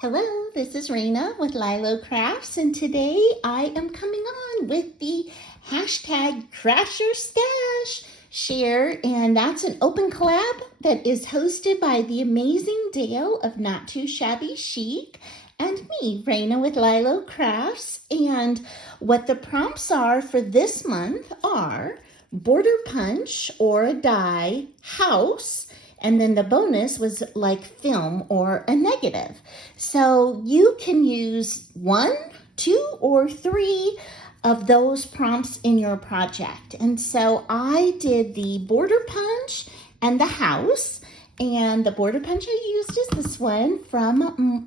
Hello, this is Rana with LYLO Crafts, and today I am coming on with the hashtag Crafter Stash share, and that's an open collab that is hosted by the amazing Dale of Not Too Shabby Chic and me, Rana with LYLO Crafts. And what the prompts are for this month are border punch or a die, house, and then the bonus was like film or a negative. So you can use 1, 2, or 3 of those prompts in your project. And so I did the border punch and the house. And the border punch I used is this one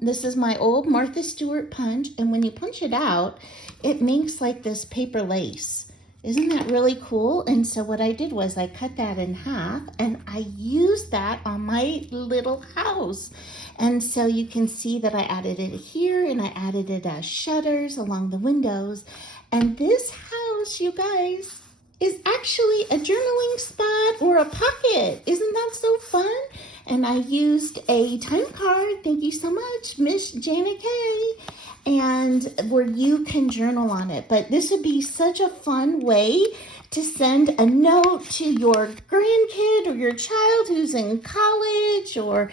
this is my old Martha Stewart punch. And when you punch it out, it makes like this paper lace. Isn't that really cool? And so what I did was I cut that in half and I used that on my little house. And so you can see that I added it here and I added it as shutters along the windows. And this house, you guys, is actually a journaling spot or a pocket. Isn't that so fun? And I used a time card. Thank you so much, Miss Janet K. And where you can journal on it. But this would be such a fun way to send a note to your grandkid or your child who's in college, or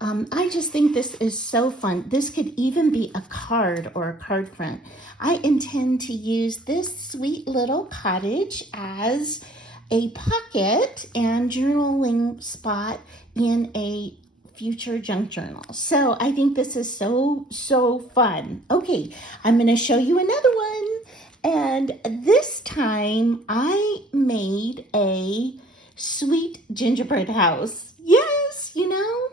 I just think this is so fun. This could even be a card or a card front. I intend to use this sweet little cottage as a pocket and journaling spot in a future junk journal. So I think this is so fun. Okay, I'm going to show you another one. And this time I made a sweet gingerbread house. Yes,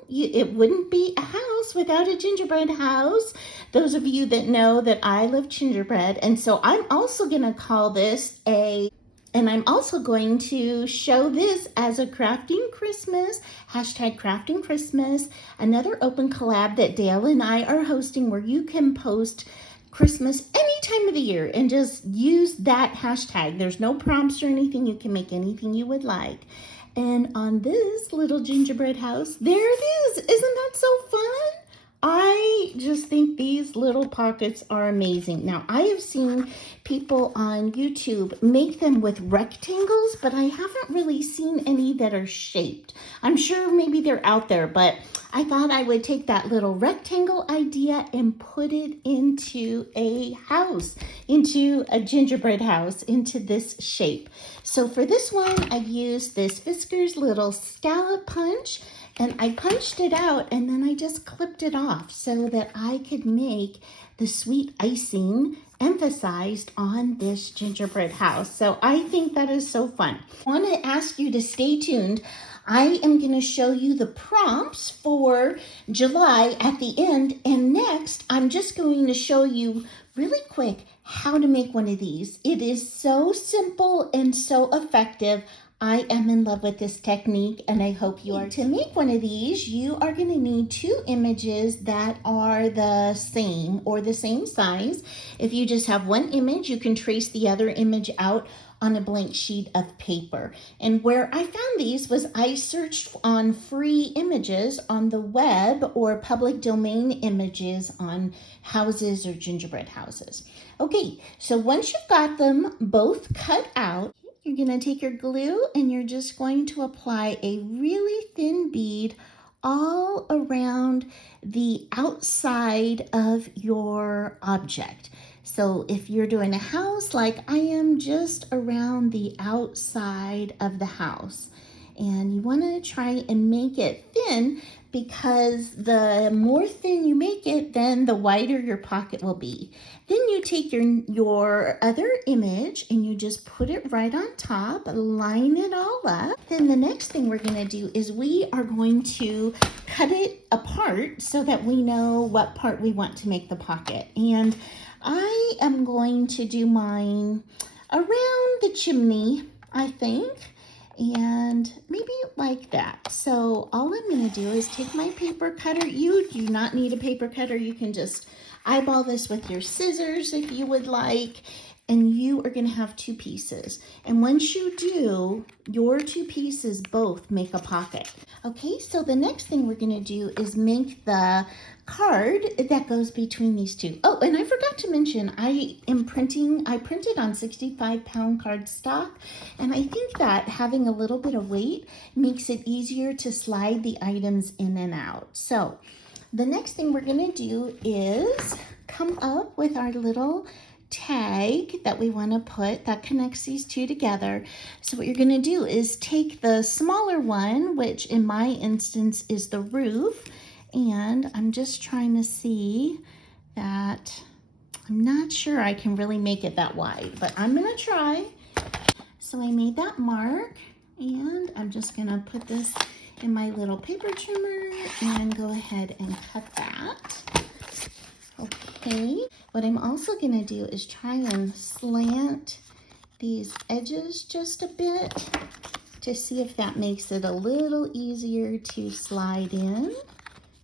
it wouldn't be a house without a gingerbread house. Those of you that know that I love gingerbread. And so I'm also going to call this and I'm also going to show this as a Crafting Christmas, hashtag Crafting Christmas, another open collab that Dale and I are hosting where you can post Christmas any time of the year and just use that hashtag. There's no prompts or anything. You can make anything you would like. And on this little gingerbread house, there it is. Isn't that so fun? I just think these little pockets are amazing. Now, I have seen people on YouTube make them with rectangles, but I haven't really seen any that are shaped. I'm sure maybe they're out there, but I thought I would take that little rectangle idea and put it into a house, into a gingerbread house, into this shape. So for this one, I used this Fiskars little scallop punch. And I punched it out and then I just clipped it off so that I could make the sweet icing emphasized on this gingerbread house. So I think that is so fun. I want to ask you to stay tuned. I am going to show you the prompts for July at the end. And next, I'm just going to show you really quick how to make one of these. It is so simple and so effective. I am in love with this technique and I hope you are. To make one of these, you are going to need 2 images that are the same or the same size. If you just have one image, you can trace the other image out on a blank sheet of paper. And where I found these was I searched on free images on the web or public domain images on houses or gingerbread houses. Okay, so once you've got them both cut out, you're going to take your glue and you're just going to apply a really thin bead all around the outside of your object. So if you're doing a house like I am, just around the outside of the house. And you want to try and make it thin because the more thin you make it, then the wider your pocket will be. Then you take your other image and you just put it right on top, line it all up. Then the next thing we're going to do is we are going to cut it apart so that we know what part we want to make the pocket. And I am going to do mine around the chimney, I think. And maybe like that. So all I'm going to do is take my paper cutter. You do not need a paper cutter. You can just eyeball this with your scissors if you would like. and you are going to have 2 pieces. And once you do, your 2 pieces both make a pocket. Okay, so the next thing we're going to do is make the card that goes between these 2. Oh, and I forgot to mention, I printed on 65-pound cardstock, and I think that having a little bit of weight makes it easier to slide the items in and out. So the next thing we're going to do is come up with our little tag that we want to put that connects these 2 together. So what you're going to do is take the smaller one, which in my instance is the roof, and I'm just trying to see that. I'm not sure I can really make it that wide, but I'm going to try. So I made that mark, and I'm just going to put this in my little paper trimmer and go ahead and cut that. Okay, what I'm also going to do is try and slant these edges just a bit to see if that makes it a little easier to slide in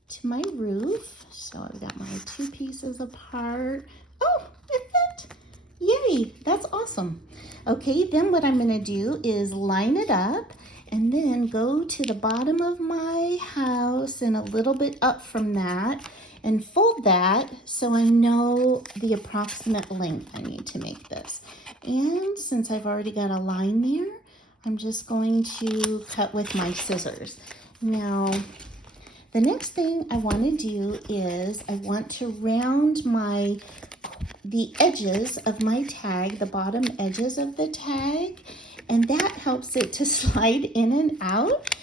to my roof. So I've got my 2 pieces apart. Oh, it fit! Yay, that's awesome. Okay, then what I'm going to do is line it up and then go to the bottom of my house and a little bit up from that and fold that so I know the approximate length I need to make this. And since I've already got a line there, I'm just going to cut with my scissors. Now, the next thing I want to do is I want to round the edges of my tag, the bottom edges of the tag, and that helps it to slide in and out.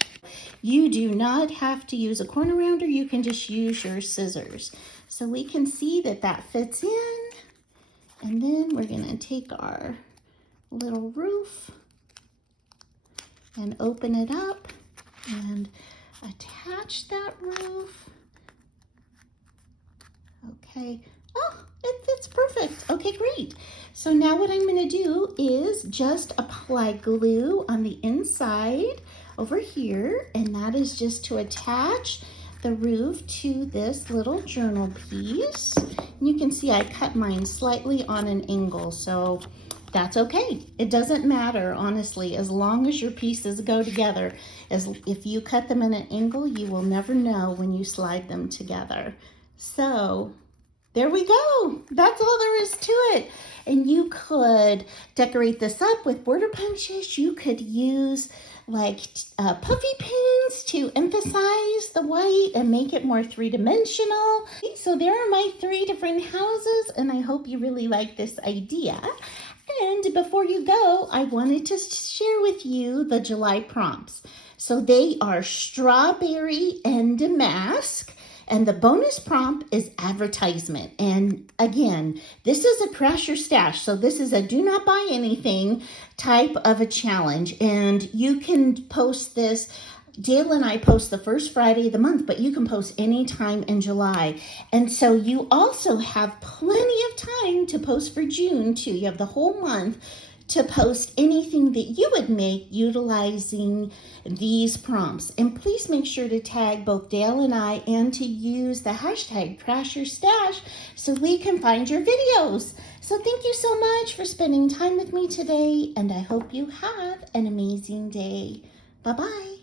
You do not have to use a corner rounder, you can just use your scissors. So we can see that that fits in, and then we're going to take our little roof and open it up and attach that roof. Okay. Oh, it fits perfect. Okay, great. So now what I'm going to do is just apply glue on the inside over here, and that is just to attach the roof to this little journal piece. And you can see I cut mine slightly on an angle, so that's okay. It doesn't matter, honestly, as long as your pieces go together. If you cut them at an angle, you will never know when you slide them together. So there we go. That's all there is to it. And you could decorate this up with border punches. You could use like puffy paints to emphasize the white and make it more 3-dimensional. So there are my 3 different houses, and I hope you really like this idea. And before you go, I wanted to share with you the July prompts. So they are Strawberry and Damask. And the bonus prompt is Advertisement. And again, this is a Crash Your Stash. So this is a do not buy anything type of a challenge. And you can post this. Dale and I post the first Friday of the month, but you can post anytime in July. And so you also have plenty of time to post for June too. You have the whole month to post anything that you would make utilizing these prompts. And please make sure to tag both Dale and I and to use the hashtag #CrashYourStash so we can find your videos. So thank you so much for spending time with me today, and I hope you have an amazing day. Bye-bye.